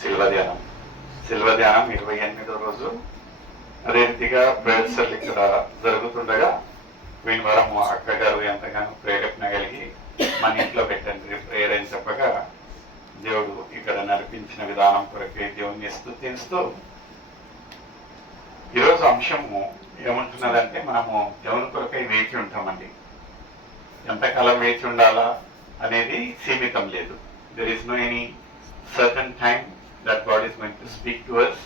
శిల్వ ధ్యానం 28వ రోజు. అదే రీతిగా ప్రేయర్సలు ఇక్కడ జరుగుతుండగా వీణవరము అక్క గారు ఎంతగానో ప్రేరేపణ కలిగి మన ఇంట్లో పెట్టండి ప్రేయర్ అని చెప్పగా దేవుడు ఇక్కడ నడిపించిన విధానం కొరకే దేవుని స్తుతిస్తూ ఈరోజు అంశము ఏమంటున్నదంటే మనము దేవుని కొరకై వేచి ఉంటామండి. ఎంతకాలం వేచి ఉండాలా అనేది సీమితం లేదు. There is no any certain time that God is going to speak to us,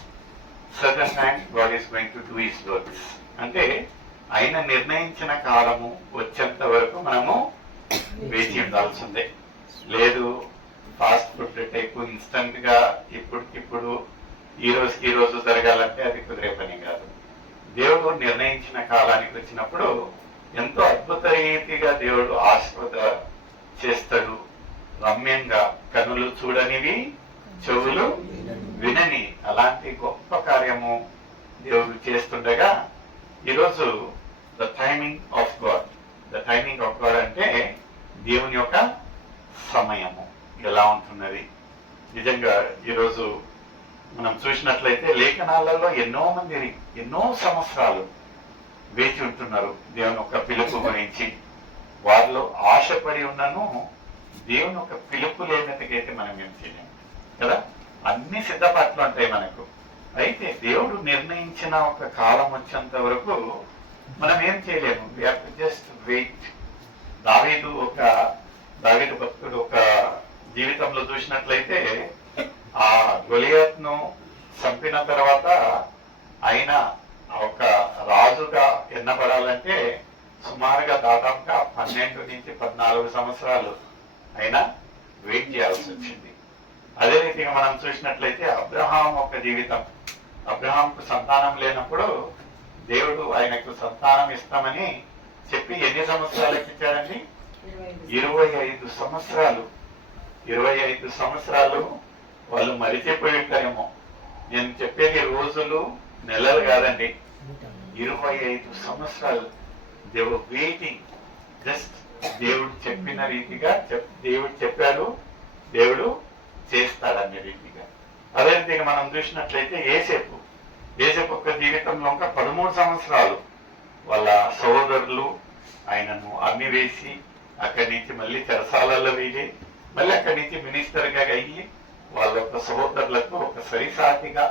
certain time God is going to do his works. అంటే ఆయన నిర్ణయించిన కాలము వచ్చేంత వరకు మనము వేచి ఉండాల్సిందే. లేదు ఫాస్ట్ ఫుడ్ టైప్ ఇన్స్టంట్ గా ఇప్పుడు ఈ రోజు జరగాలంటే అది కుదిరే పని కాదు. దేవుడు నిర్ణయించిన కాలానికి వచ్చినప్పుడు ఎంతో అద్భుత రీతిగా దేవుడు ఆశీర్వాద చేస్తాడు. రమ్యంగా కనులు చూడనివి చెవులు వినని అలాంటి గొప్ప కార్యము దేవుడు చేస్తుండగా ఈరోజు ద టైమింగ్ ఆఫ్ గాడ్ అంటే దేవుని యొక్క సమయము ఎలా ఉంటున్నది. నిజంగా ఈరోజు మనం చూసినట్లయితే లేఖనాలలో ఎన్నో మంది ఎన్నో సంవత్సరాలు వేచి ఉంటున్నారు దేవుని యొక్క పిలుపు గురించి. వారిలో ఆశపడి ఉన్నను దేవుని ఒక పిలుపు లేనట్టుకైతే మనం ఏం చేయలేము కదా. అన్ని సిద్ధపాట్లు ఉంటాయి మనకు. అయితే దేవుడు నిర్ణయించిన ఒక కాలం వచ్చేంత వరకు మనం ఏం చేయలేము. We have to just wait. దావీదు భక్తుడు ఒక జీవితంలో చూసినట్లయితే ఆ గొలియాత్ను చంపిన తర్వాత ఆయన ఒక రాజుగా ఎన్నబడాలంటే సుమారుగా దాదాపుగా 12 నుంచి 14 సంవత్సరాలు అయినా వెయిట్ చేయాల్సి వచ్చింది. అదే రీతిగా మనం చూసినట్లయితే అబ్రహాం ఒక జీవితం. అబ్రహాంకు సంతానం లేనప్పుడు దేవుడు ఆయనకు సంతానం ఇస్తామని చెప్పి ఎన్ని సంవత్సరాలకు ఇచ్చాడండి? 25 సంవత్సరాలు. 25 సంవత్సరాలు వాళ్ళు మరిచిపోయి ఉంటారేమో. నేను చెప్పేది రోజులు నెలలు కాదండి. 25 సంవత్సరాలు దేవుడు వెయిటింగ్. జస్ట్ దేవుడు చెప్పిన రీతిగా దేవుడు చెప్పాడు, దేవుడు చేస్తాడనే రీతిగా. అదే రీతిగా మనం చూసినట్లయితే ఏసేపు ఒక జీవితంలో ఇంకా 13 సంవత్సరాలు వాళ్ళ సహోదరులు ఆయనను అమ్మి వేసి అక్కడి నుంచి మళ్ళీ చెరసాలలో వేసి మళ్ళీ అక్కడి నుంచి మినిస్టర్గా అయ్యి వాళ్ళ యొక్క సహోదరులకు ఒక సరిసాటిగా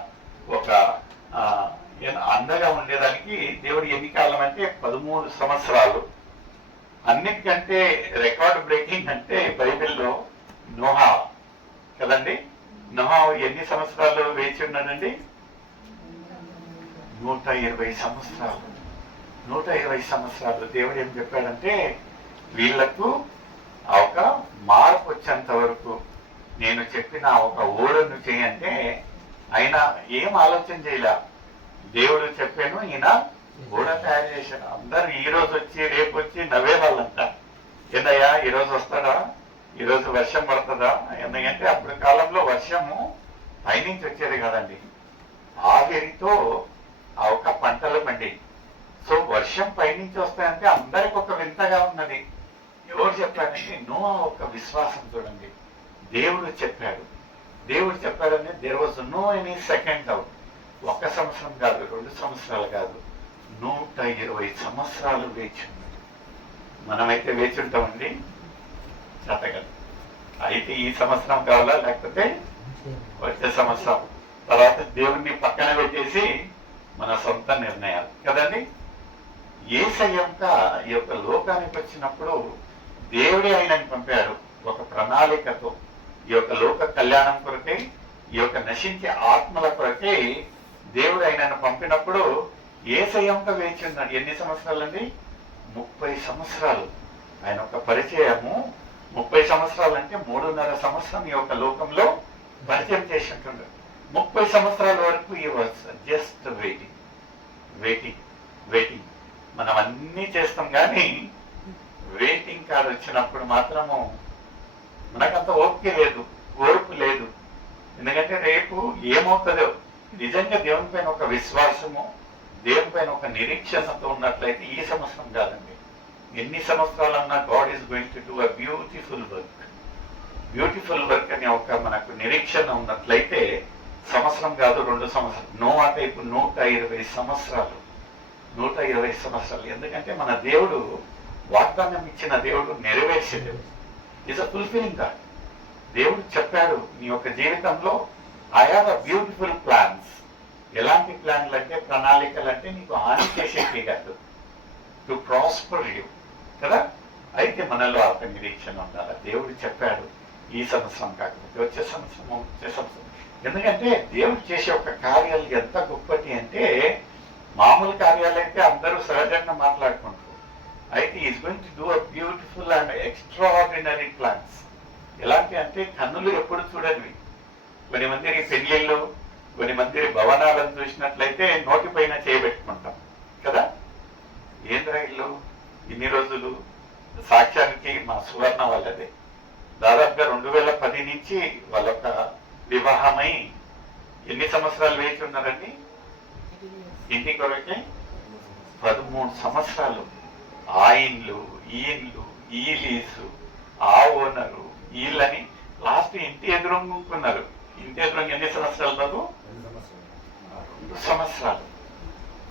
ఒక అండగా ఉండేదానికి దేవుడు ఎన్ని కాలం అంటే 13 సంవత్సరాలు. అన్నిటికంటే రికార్డ్ బ్రేకింగ్ అంటే బైబిల్లో నోహా కదండి. నోహా ఎన్ని సంవత్సరాలు వేచి ఉన్నాడండి? 120 సంవత్సరాలు. 120 సంవత్సరాలు. దేవుడు ఏం చెప్పాడంటే వీళ్లకు ఒక మార్పు వచ్చేంత వరకు నేను చెప్పిన ఒక ఓడను చేయంటే ఆయన ఏం ఆలోచన చేయలే. దేవుడు చెప్పాను, ఈయన ఓడ తయారు చేశాడు. అందరు ఈ రోజు వచ్చి రేపు వచ్చి నవ్వే వాళ్ళంట. ఏందయ్యా ఈరోజు వస్తాడా, ఈరోజు వర్షం పడుతుందా? ఎందుకంటే అప్పుడు కాలంలో వర్షము పైనుంచి వచ్చేది కదండి. ఆవిరితో ఆ ఒక పంటలు పండి. సో వర్షం పైనుంచి వస్తాయంటే అందరికి ఒక వింతగా ఉన్నది. ఎవరు చెప్పాడంటే నోవా ఒక విశ్వాసం చూడండి. దేవుడు చెప్పాడని there was no any second doubt. 1 సంవత్సరం కాదు, 2 సంవత్సరాలు కాదు, 120 సంవత్సరాలు వేచి ఉంది. మనమైతే వేచి ఉంటామండి చేతగదు. అయితే ఈ సంవత్సరం కావాలా లేకపోతే వచ్చే సంవత్సరం తర్వాత దేవుణ్ణి పక్కన పెట్టేసి మన సొంత నిర్ణయాలు కదండి. యేసయ్యంతా ఈ యొక్క లోకానికి వచ్చినప్పుడు దేవుడే ఆయనని పంపాడు ఒక ప్రణాళికతో. ఈ యొక్క లోక కళ్యాణం కొరకే, ఈ యొక్క నశించే ఆత్మల కొరకే దేవుడు ఆయనను పంపినప్పుడు యేసయ్యంగా వేచి ఉన్నాడు. ఎన్ని సంవత్సరాలు అండి? 30 సంవత్సరాలు. ఆయన ఒక పరిచయము 30 సంవత్సరాలు అంటే 3.5 సంవత్సరం ఈ యొక్క లోకంలో పరిచయం చేసి ఉంటున్నాడు. 30 సంవత్సరాల వరకు ఈ వాజ్ జస్ట్ వెయిటింగ్. మనం అన్నీ చేస్తాం కానీ వెయిటింగ్ కాదు వచ్చినప్పుడు మాత్రము మనకంత ఓర్పు లేదు. ఎందుకంటే రేపు ఏమవుతుందో. నిజంగా దేవుని పైన ఒక విశ్వాసము, దేవుని పైన ఒక నిరీక్షణతో ఉన్నట్లయితే ఈ సంవత్సరం కాదండి, ఎన్ని సంవత్సరాలన్నా God is going to do a beautiful work. Beautiful work అనే ఒక మనకు నిరీక్షణ ఉన్నట్లయితే సంవత్సరం కాదు 2 సంవత్సరాలు, నోవా టైపు 120 సంవత్సరాలు, 120 సంవత్సరాలు. ఎందుకంటే మన దేవుడు వాగ్దానం ఇచ్చిన దేవుడు నెరవేర్చే దేవుడు. Is a fulfilling God. దేవుడు చెప్పాడు నీ యొక్క జీవితంలో I have a beautiful plans. ఎలాంటి ప్లాన్లు అంటే, ప్రణాళికలు అంటే నీకు హాని చేసేవి కాదు, టు ప్రాస్పర్ యూ కదా. అయితే మనలో ఒక నిరీక్షణ ఉండాలి. దేవుడు చెప్పాడు ఈ సంవత్సరం కాకపోతే వచ్చే సంవత్సరం. ఎందుకంటే దేవుడు చేసే ఒక కార్యాలు ఎంత గొప్పటి అంటే, మామూలు కార్యాలు అయితే అందరూ సహజంగా మాట్లాడుకుంటారు. అయితే is going to do a beautiful and extraordinary plans. ఎలాంటి అంటే కన్నులు ఎప్పుడు చూడనివి. కొన్ని మందిరి పెళ్లిళ్ళు, కొన్ని మందిరి భవనాలను చూసినట్లయితే నోటిపైన చేయబెట్టుకుంటాం కదా. ఏంద్రా ఇల్లు ఇన్ని రోజులు. సాక్ష్యానికి మా సువర్ణ వాళ్ళదే దాదాపుగా 2010 నుంచి వాళ్ళొక వివాహమై ఎన్ని సంవత్సరాలు వేచి ఉన్నారండి ఇంటి కొరకే? 13 సంవత్సరాలు. ఆ ఇండ్లు, ఈ ఇండ్లు, ఈ లీజు, ఆ ఓనరు, వీళ్ళని లాస్ట్ ఇంటి ఎదురొంగుకున్నారు. ఇంటి ఎదురొంగి ఎన్ని సంవత్సరాలు బాబు? 2 సంవత్సరాలు.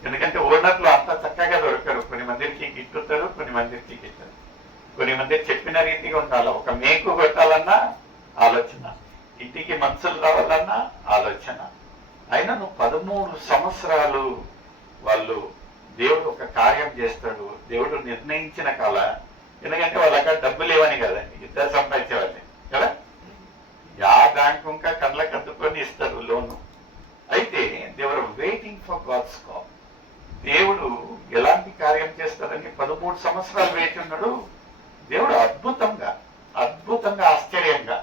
ఎందుకంటే ఓనర్లు అంత చక్కగా దొరకరు. కొన్ని మందిరికి గిట్టుతారు, కొన్ని మందిరికి గిట్టరు. కొన్ని మంది చెప్పిన రీతిగా ఉండాలి. ఒక మేకు కొట్టాలన్నా ఆలోచన, ఇంటికి మనుషులు రావాలన్నా ఆలోచన. అయినా నువ్వు 13 సంవత్సరాలు వాళ్ళు దేవుడు ఒక కార్యం చేస్తాడు. దేవుడు నిర్ణయించిన కాల. ఎందుకంటే వాళ్ళకి డబ్బులు లేవని కదండి, ఇద్దరు సంపాదించేవాళ్ళే కదా. ఆ బ్యాంకు ఇంకా కళ్ళకి అద్దుకొని ఇస్తారు లోను. అయితే దేవర్ వెయిటింగ్ ఫర్ గాడ్స్ కాల్. దేవుడు ఎలాంటి కార్యం చేస్తారని 13 సంవత్సరాలు వేచి ఉన్నాడు. దేవుడు అద్భుతంగా ఆశ్చర్యంగా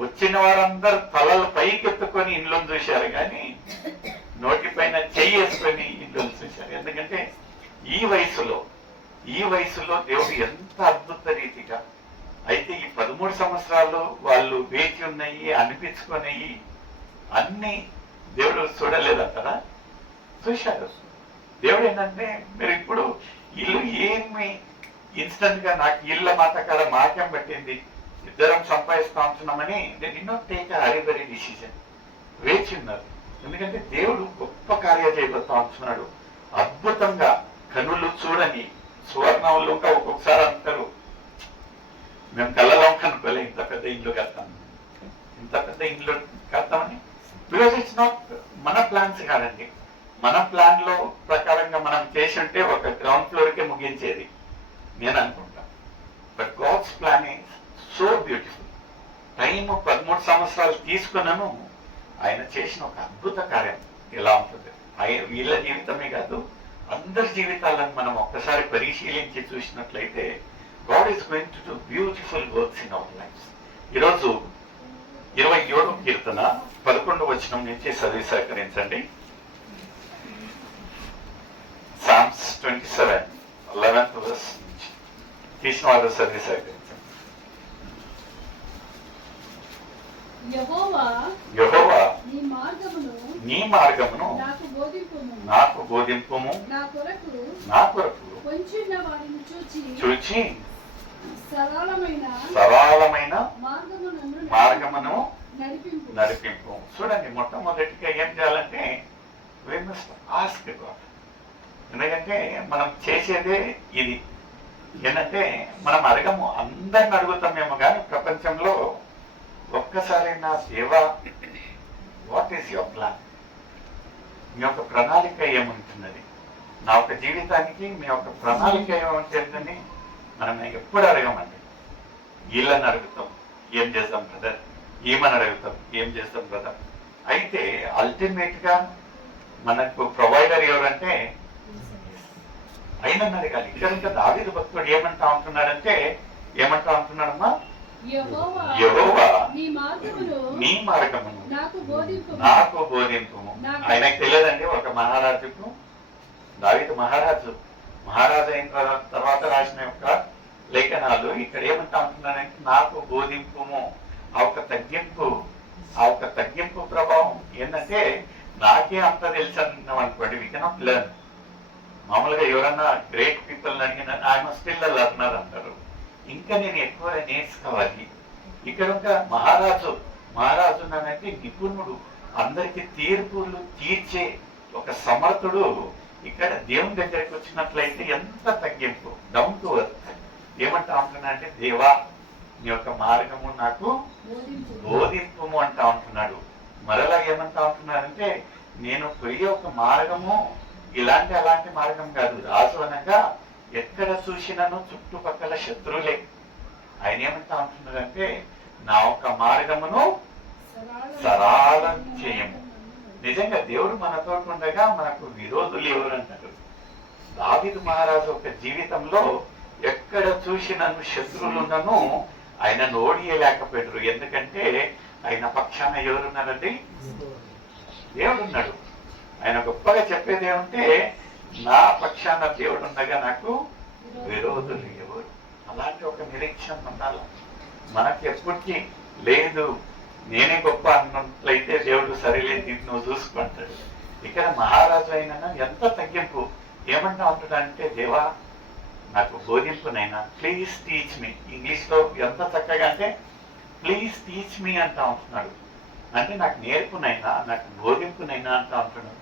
వచ్చిన వారందరూ తలలు పైకెత్తుకొని ఇండ్లను చూశారు, కానీ నోటిపైన చెయ్యేసుకొని ఇండ్లను చూశారు. ఎందుకంటే ఈ వయసులో దేవుడు ఎంత అద్భుత రీతిగా. అయితే ఈ 13 సంవత్సరాలు వాళ్ళు వేచి ఉన్నాయి, అనిపించుకున్నాయి, అన్ని దేవుడు చూడలేదంటారా? చూశారు. దేవుడు ఏంటంటే, మీరు ఇప్పుడు ఇల్లు ఏమి ఇన్స్టెంట్ గా నాకు ఇళ్ళ మాట కాడ మాటం పట్టింది, ఇద్దరం సంపాదిస్తా ఉంటున్నామని they did not take a hurry decision. వేచి ఉన్నారు. ఎందుకంటే దేవుడు గొప్ప కార్యం చేయబోతా ఉంటున్నాడు. అద్భుతంగా కనులు చూడని సువర్ణంలో ఒక్కొక్కసారి అంటారు, మేము కళ్ళలో కనుకోలే ఇంత పెద్ద ఇల్లు కడతామని. బికాజ్ ఇట్స్ నాట్ మన ప్లాన్స్ కాదండి. మన ప్లాన్ లో ప్రకారంగా మనం చేసి ఉంటే ఒక గ్రౌండ్ ఫ్లోర్కే ముగించేది నేను అనుకుంటా. But God's plan is so beautiful. Time 13 సంవత్సరాలు తీసుకున్నాను. ఆయన చేసిన ఒక అద్భుత కార్యం ఎలా ఉంటుంది. వీళ్ళ జీవితమే కాదు, అందరి జీవితాలను మనం ఒక్కసారి పరిశీలించి చూసినట్లయితే God is going to do beautiful works in our lifes. ఈరోజు 27వ కీర్తన 11వ వచనం నుంచి చదివి సహకరించండి. Psalms 27, 11th verse నుంచి తీసిన వారు చదివి సహకరించండి. యెహోవా నీ మార్గమును నాకు బోధింపుము, నా కొరకు చూచి సరళమైన మార్గమును నడిపింపు. చూడండి, మొట్టమొదటిగా ఏం చేయాలంటే we must ask God. ఎందుకంటే మనం చేసేదే ఇది. ఏంటంటే మనం అడగము, అందరిని అడుగుతామేమో కానీ ప్రపంచంలో ఒక్కసారి నా దేవా వాట్ ఈస్ యువర్ ప్లాన్, మీ యొక్క ప్రణాళిక ఏముంటున్నది, నా యొక్క జీవితానికి మీ యొక్క ప్రణాళిక ఏముంటుందని మనం ఎప్పుడు అడగమండి. వీళ్ళని అడుగుతాం ఏం చేద్దాం బ్రదర్, ఏమని అడుగుతాం ఏం చేస్తాం బ్రదర్. అయితే అల్టిమేట్ గా మనకు ప్రొవైడర్ ఎవరంటే అయినా అడగాలి. ఇక్కడ దావీదు భక్తుడు ఏమంటా ఉంటున్నాడంటే, ఏమంటా ఉంటున్నాడమ్మా, యెహోవా నీ మార్గమును నాకు బోధింపుము. ఆయనకు తెలియదండి, ఒక మహారాజుకు, దావీదు మహారాజు అయిన తర్వాత రాసిన యొక్క లేఖనాలు ఇక్కడ ఏమంటా ఉంటున్నాడంటే నాకు బోధింపుము. ఆ ఒక తగ్గింపు ప్రభావం ఏంటంటే, నాకే అంత తెలుసు అన్నాం అనుకోండి, వీ కెనాట్ లెర్న్. మామూలుగా ఎవరన్నా గ్రేట్ పీపుల్ అడిగిన ఐఎమ్ స్టిల్ లెర్నర్ అంటారు. ఇంకా నేను ఎక్కువ నేర్చుకోవాలి, ఇక్కడ ఒక మహారాజు అంటే నిపుణుడు, అందరికి తీర్పులు తీర్చే ఒక సమర్థుడు. ఇక్కడ దేవుని దగ్గరికి వచ్చినట్లయితే ఎంత తగ్గింపు, డౌన్ టు ఎర్త్. ఏమంటా ఉంటున్నాడంటే, దేవా నీ యొక్క మార్గము నాకు బోధింపుము అంటా ఉంటున్నాడు. మరలా ఏమంటా ఉంటున్నాడంటే, నేను పోయే ఒక మార్గము అలాంటి మార్గం కాదు. రాజు అనగా ఎక్కడ చూసినాను చుట్టుపక్కల శత్రువులే. ఆయన ఏమంటా ఉంటున్నాడంటే, నా ఒక మార్గమును సరళం చేయము. నిజంగా దేవుడు మనతో ఉండగా మనకు విరోధులు ఎవరు అంటారు. దావీదు మహారాజు ఒక జీవితంలో ఎక్కడ చూసినను శత్రువులున్నను ఆయనను ఓడియలేకపోయారు. ఎందుకంటే ఆయన పక్షాన ఎవరున్నారండి? దేవుడున్నాడు. ఆయన గొప్పగా చెప్పేది ఏమంటే, నా పక్షాన దేవుడు ఉండగా నాకు విరోధులు ఎవరు. అలాంటి ఒక నిరీక్షణ ఉండాలి మనకి. ఎప్పటికీ లేదు నేనే గొప్ప అన్నట్లయితే దేవుడు సరిలేదు నువ్వు చూసుకుంటాడు. ఇక్కడ మహారాజు అయినా ఎంత తగ్గింపు. ఏమంటా ఉంటాడంటే, దేవా నాకు బోధింపునైనా, ప్లీజ్ టీచ్ మీ. ఇంగ్లీష్లో ఎంత చక్కగా అంటే ప్లీజ్ టీచ్ మీ అంటా ఉంటున్నాడు. అంటే నాకు నేర్పునైనా, నాకు బోధింపునైనా అంటా ఉంటున్నాడు.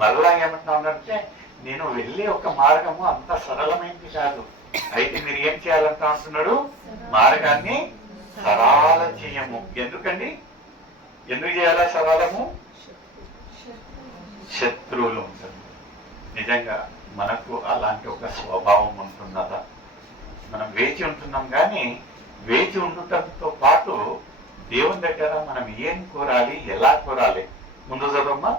మరలా ఏమంటా ఉన్నాడంటే, నేను వెళ్ళే ఒక మార్గము అంత సరళమైనది కాదు, అయితే మీరు ఏం చేయాలంటా ఉంటున్నాడు, మార్గాన్ని సరళ చేయము. ఎందుకండి? ఎందుకు చేయాలా సరళము? శత్రువులు ఉంటుంది. నిజంగా మనకు అలాంటి ఒక స్వభావం ఉంటున్నదా? మనం వేచి ఉంటున్నాం, కానీ వేచి ఉండటంతో పాటు దేవుని దగ్గర మనం ఏం కోరాలి, ఎలా కోరాలి? ముందు చదవమ్మా.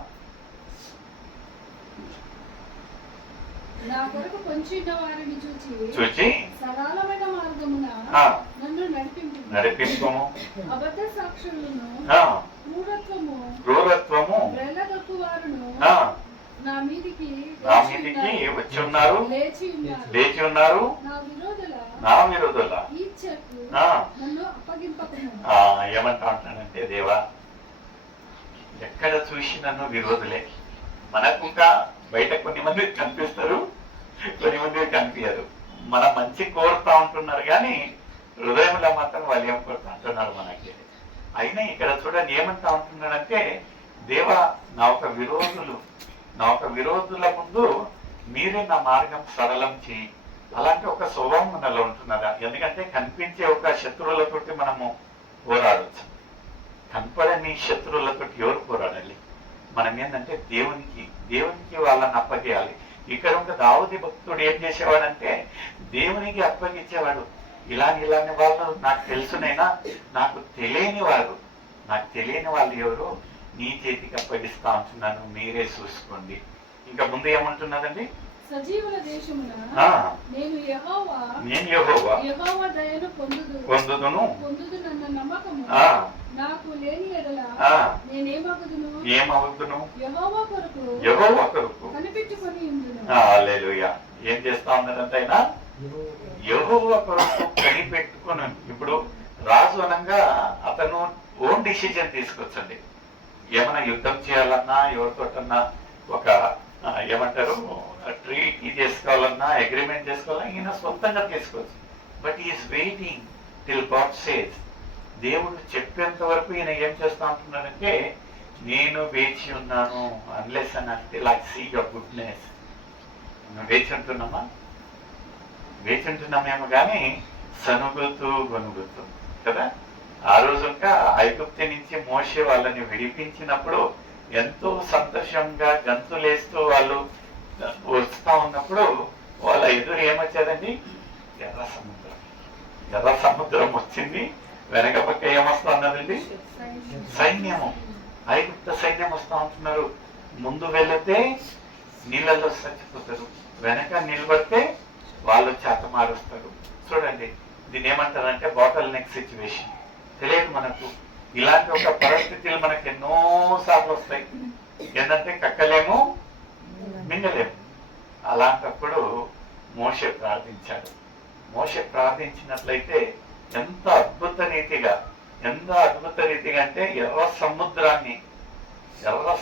నా కొరకు పొంచిన వారిని చూచి సరళమైన మార్గమున నన్ను నడిపింపుము. అబద్ధ సాక్షులను, క్రూరత్వము వెళ్ళగక్కువారును నా మీదికి వచ్చి ఉన్నారు, లేచి ఉన్నారు. నా విరోధుల ఈచ్ఛకు నన్ను అప్పగింపకుము. ఏమంటా అంటానంటే, దేవా ఎక్కడ చూసి నన్ను విరోధులే. మనకు ఇంకా బయట కొన్ని మంది కనిపిస్తారు, కొన్ని మంది కనిపించరు. మన మంచి కోరుతా ఉంటున్నారు, కానీ హృదయంలో మాత్రం వాళ్ళు ఏం కోరుతా అంటున్నారు మనకి. అయినా ఇక్కడ చూడండి ఏమంటా ఉంటున్నాడంటే, దేవా నా ఒక విరోధుల ముందు మీరే నా మార్గం సరళం చేయి. అలాంటి ఒక స్వభావం మనలో ఉంటున్నదా? ఎందుకంటే కనిపించే ఒక శత్రువులతోటి మనము పోరాడవచ్చు, కనపడని శత్రువులతోటి ఎవరు పోరాడాలి? మనం ఏంటంటే దేవునికి వాళ్ళని అప్పగేయాలి. ఇక్కడ ఒక దావూదు భక్తుడు ఏం చేసేవాడంటే, దేవునికి అప్పగించేవాడు. ఇలాని వాళ్ళు నాకు తెలుసునైనా, నాకు తెలియని వాళ్ళు ఎవరు నీ చేతికి అప్పగిస్తా ఉంటున్నాను, మీరే చూసుకోండి. ఇంకా ముందు ఏమంటున్నదండి? సజీవుల దేశమున నేను యెహోవా దయను పొందుదునన్న నమ్మకము నాకు లేని యెడల నేనేమగుదును? యెహోవా కొరకు కనిపెట్టుకొని ఉందును. హల్లెలూయా. ఏం చేస్తా ఉన్నారంటే ఆయన యెహోవా కొరకు కనిపెట్టుకొని. ఇప్పుడు రాజు అనగా అతను ఓన్ డిసిజన్ తీసుకొచ్చండి. ఏమైనా యుద్ధం చేయాలన్నా, ఎవరితోటన్నా ఒక ఏమంటారు ట్రీటీ చేసుకోవాలన్నా, అగ్రిమెంట్ చేసుకోవాలన్నా ఈయన సొంతంగా తీసుకోవచ్చు. But is waiting till God says. దేవుడు చెప్పేంత వరకు ఈయన ఏం చేస్తా ఉంటున్నాడంటే, నేను వేచి ఉన్నాను. అన్లెస్ అని అంటే లైక్ సీ యువర్ గుడ్నెస్. వేచి ఉంటున్నామేమో కానీ సనుగుతూ గొనుగుతూ కదా. ఆ రోజు ఇంకా ఐగుప్తు నుంచి మోషే వాళ్ళని విడిపించినప్పుడు ఎంతో సంతోషంగా గంతులేస్తూ వాళ్ళు వస్తా ఉన్నప్పుడు వాళ్ళ ఎదురు ఏమొచ్చేదండి? ఎర్ర సముద్రం వచ్చింది. వెనక పక్క ఏమొస్తా ఉన్నదండి? సైన్యము, ఐగుప్త సైన్యం వస్తా ఉంటున్నారు. ముందు వెళితే నీళ్ళల్లో చచ్చిపోతారు, వెనక నిలబడితే వాళ్ళు చేత మారుస్తారు. చూడండి, దీన్ని ఏమంటారంటే బాటల్ నెక్ సిచ్యువేషన్. తెలియదు మనకు. ఇలాంటి ఒక పరిస్థితులు మనకు ఎన్నో సార్లు వస్తాయి. ఏంటంటే కక్కలేము, మింగలేము. అలాంటప్పుడు మోషే ప్రార్థించినట్లయితే ఎంత అద్భుత రీతిగా అంటే ఎర్ర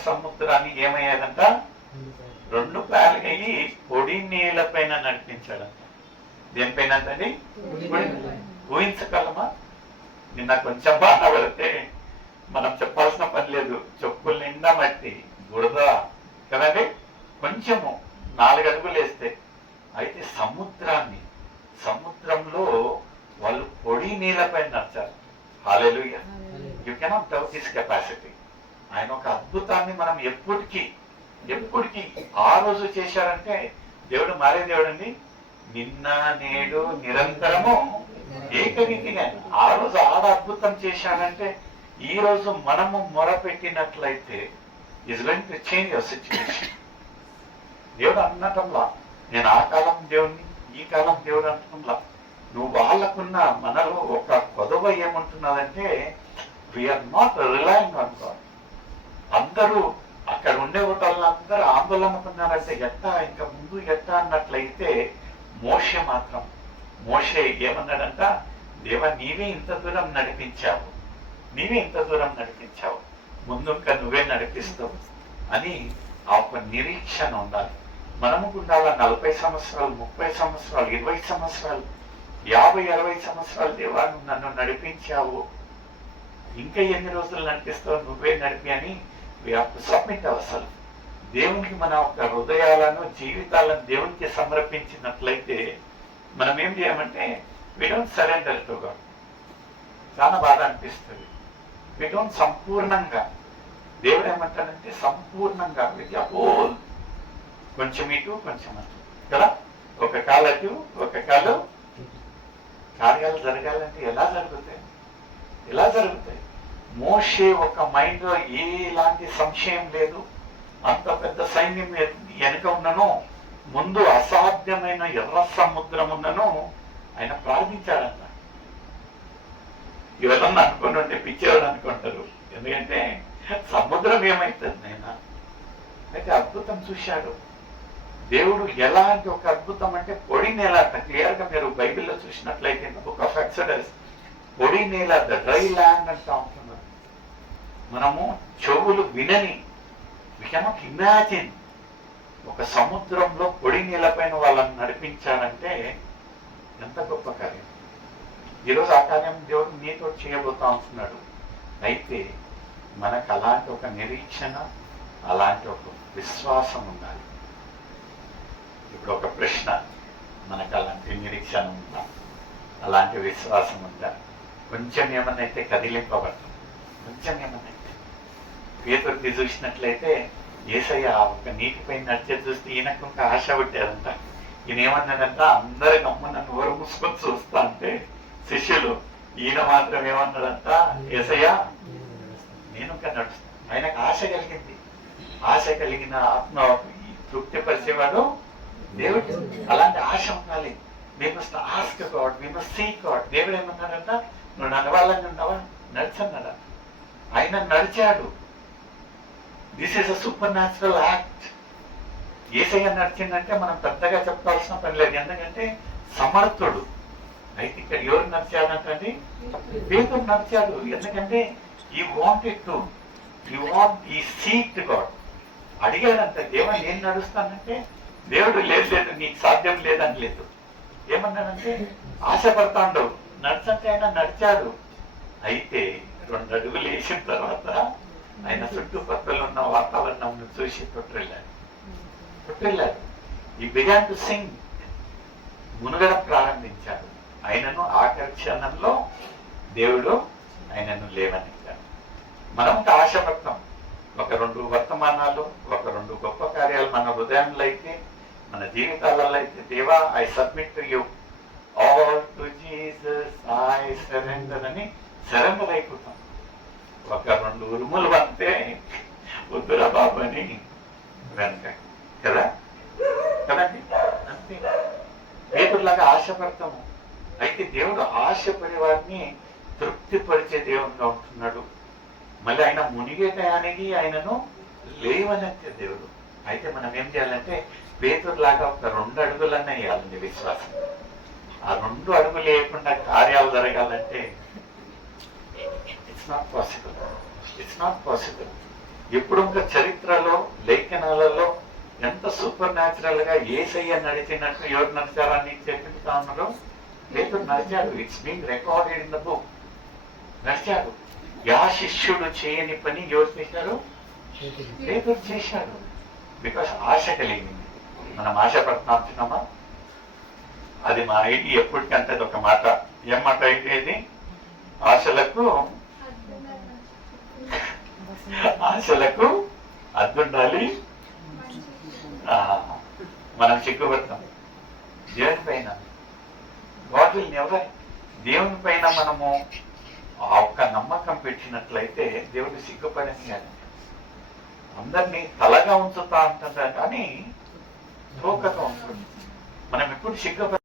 సముద్రాన్ని ఏమయ్యాదంట? 2 పాయలుగయ్యి పొడి నీళ్ళ పైన నడిపించాడంట. దేనిపైన అంటండి? ఊహించగలమా? నిన్న కొంచెం బాగా పడితే మనం చెప్పాల్సిన పని లేదు, చెప్పులు నిండా మట్టి బురద కదండి, కొంచెము 4 అడుగులు వేస్తే. అయితే సముద్రంలో వాళ్ళు పొడి నీళ్ళపై నడిచారు. Hallelujah. You cannot doubt his capacity. ఆయన ఒక అద్భుతాన్ని మనం ఎప్పటికీ ఆ రోజు చేశారంటే దేవుడు మారే దేవుడు అండి. నిన్న నేడు నిరంతరము ఏకరీతిగా ఆ రోజు అద్భుతం చేశానంటే ఈ రోజు మనము మొరపెట్టినట్లయితే is going to change your situation. దేవుడు అన్నటంలా నేను ఆ కాలం దేవుడిని ఈ కాలం దేవుడు అంటున్నా. నువ్వు వాళ్ళకున్న మనలో ఒక కొదవ ఏమంటున్నదంటే we are not relying on God. అందరూ అక్కడ ఉండే వాళ్ళందరూ ఆందోళన పొందారంటే ఇంకా ముందు అన్నట్లయితే మోషే ఏమన్నాడంట, దేవా నీవే ఇంత దూరం నడిపించావు, ముందు ఇంకా నువ్వే నడిపిస్తావు అని ఆ ఒక నిరీక్షణ ఉండాలి. మనము ఉండాల 40 సంవత్సరాలు, 30 సంవత్సరాలు, 20 సంవత్సరాలు, 50-60 సంవత్సరాలు దేవా నన్ను నడిపించావు, ఇంకా ఎన్ని రోజులు నడిపిస్తావు, నువ్వే నడిపి అని we have to submit ourselves. దేవునికి మన ఒక హృదయాలను జీవితాలను దేవునికి సమర్పించినట్లయితే మనం ఏం చేయమంటే we don't surrender to God. చాలా బాధ అనిపిస్తుంది. we don't సంపూర్ణంగా, దేవుడు ఏమంటాడంటే సంపూర్ణంగా విత్ హోల్, కొంచెం ఇటు కొంచెం అటు కదా, ఒక కాలు అటు ఒక కాలు. కార్యాలు జరగాలంటే ఎలా జరుగుతాయి? మోషే ఒక మైండ్ లో ఎలాంటి సంశయం లేదు. అంత పెద్ద సైన్యం వెనుక ఉన్నను, ముందు అసాధ్యమైన ఎర్ర సముద్రం ఉన్నను ఆయన ప్రార్థించాడంట. ఎవరన్నా అనుకుని ఉంటే పిచ్చేవాడు అనుకుంటారు, ఎందుకంటే సముద్రం ఏమైతుంది నాయన. అయితే అద్భుతం చూశాడు దేవుడు. ఎలాంటి ఒక అద్భుతం అంటే పొడి నేల. క్లియర్ గా మీరు బైబిల్లో చూసినట్లయితే బుక్ ఆఫ్ ఎక్సోడస్ పొడి నేల, ద డ్రై ల్యాండ్ అంటా ఉంటున్నారు. మనము చెవులు వినని, వి కెనాట్ ఇమాజిన్ ఒక సముద్రంలో పొడి నీళ్ళపైన వాళ్ళని నడిపించాలంటే ఎంత గొప్ప కార్యం. ఈరోజు ఆ కార్యం దేవుడు నీతో చేయబోతా ఉంటున్నాడు. అయితే మనకు అలాంటి ఒక నిరీక్షణ, అలాంటి ఒక విశ్వాసం ఉండాలి. ఇప్పుడు ఒక ప్రశ్న, మనకు అలాంటి నిరీక్షణ ఉందా, అలాంటి విశ్వాసం ఉందా? కొంచెం ఏమన్నా అయితే కదిలింపబడతాం, కొంచెం ఏమన్నా అయితే. పేతురుకి చూసినట్లయితే యేసయ్య ఒక నీటిపై నడిచే చూస్తే ఈయనకు ఒక ఆశ పుట్టేదంట. ఈయన ఏమన్నాడంట, అందరు గమ్మున నోరు మూసుకొని చూస్తా అంటే శిష్యులు, ఈయన మాత్రం ఏమన్నాడంట, యేసయ్య నేను ఇంకా నడుస్తాను. ఆయనకు ఆశ కలిగింది. ఆశ కలిగిన ఆత్మ తృప్తిపరిచేవాడు దేవుడు. అలాంటి ఆశ ఉండాలి. we must ask God, we must seek God. దేవుడు ఏమన్నాడంట, నువ్వు నడవాలని ఉన్నావా, నడిచన్నాడా. ఆయన నడిచాడు. This is a supernatural act. Yesayya నడిచిందంటే మనం పెద్దగా చెప్పాల్సిన పని లేదు, ఎందుకంటే సమర్థుడు. అయితే ఇక్కడ ఎవరు నడిచాడంటే పేతురు నడిచాడు. ఎందుకంటే he wanted to, he seeked God. అడిగాడంట, దేవా నేను నడుస్తానంటే దేవుడు లేదు నీకు సాధ్యం లేదని లేదు. ఏమన్నాడంటే ఆశపడతాడు. నడిచంటే ఆయన నడిచాడు. అయితే 2 అడుగులు వేసిన తర్వాత ఆయన చుట్టుపక్కల ఉన్న వాతావరణం చూసి తొట్టిల్లాడు. ఈ బిగాన్ టు సింగ్, మునగడం ప్రారంభించాడు. ఆయనను ఆఖరి క్షణంలో దేవుడు ఆయనను లేవనెత్తాడు. మనం ఆశపడతాం. ఒక 2 వర్తమానాలు, ఒక 2 గొప్ప కార్యాలు మన హృదయంలో అయితే, మన జీవితాలలో అయితే, దేవా I submit to you, all to Jesus I surrender అని సరెండర్ అయిపోతాం. ఒక 2 ఉరుములు అంతే వద్దురా బాబు అని వెనక కదండి, అంతే. పేతురులాగా ఆశపడతాము. అయితే దేవుడు ఆశపడే వారిని తృప్తిపరిచే దేవుడుగా ఉంటున్నాడు. మళ్ళీ ఆయన మునిగే టయానికి ఆయనను లేవనెత్తే దేవుడు. అయితే మనం ఏం చేయాలంటే పేతురులాగా ఒక 2 అడుగులన్నా వేయాలండి విశ్వాసం. ఆ 2 అడుగులు లేకుండా కార్యాలు జరగాలంటే ఇట్స్ నాట్ పాసిబుల్. ఎప్పుడు ఇంకా చరిత్రలో, లేఖనాలలో ఎంత సూపర్ న్యాచురల్ గా యేసయ్య నడిచినట్టు ఎవరు నడిచారని చెప్తా ఉన్నారు. పేతురు నడిచాడు. It's being recorded in the book. నడిచాడు. యా శిష్యుడు చేయని పని ఎవరు చేశారు? పేతురు చేశాడు. బికాస్ ఆశ కలిగింది. మనం ఆశపడుతున్నామా? అది మా ఐడి ఎప్పటికంటే ఒక మాట. ఏం మాట అయితే ఇది? ఆశలకు అద్దుండాలి. మనం సిగ్గుపడతాం దేవుని పైన. God will never. దేవుని పైన మనము ఆ ఒక్క నమ్మకం పెట్టినట్లయితే దేవుడు సిగ్గుపడని కానీ అందరినీ తలగా ఉంచుతా అంటారు కానీ తోకగా ఉంటుంది. మనం ఎప్పుడు సిగ్గుపడ